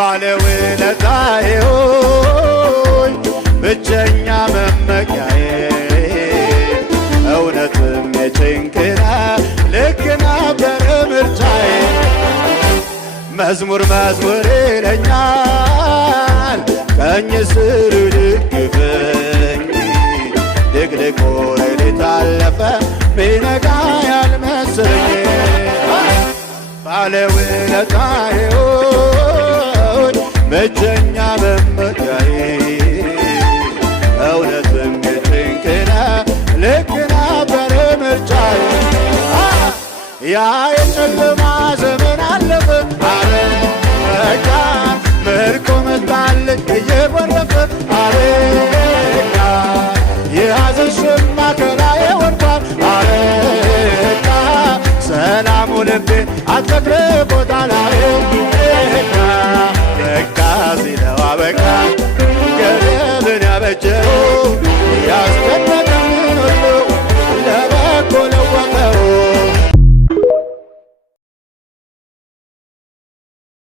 ባለውለታዬ ሆይ ብቸኛ መመኪያዬ እውነትም የጭንቅና ልክ ነበር ምርጫዬ መዝሙር መዝሙር ይለኛል ቀኝ ስር ደግፈኝ ድቅድቆ ሌሊት አለፈ ቢነጋ ያልመሰለኝ ባለውለታዬ ሆይ ብቸኛ መመኪያዬ እውነትም የጭንቅና ልክ ነበር ምርጫዬ ያ የጨለማ ዘመን አለፈ አረጋ ምርኮ መጣልኝ እየጎረፈ አረጋ የሐዘን ሸማ ከላዬ ወድቋል አረጋ ሰላሙ ልቤ አትፈቅረ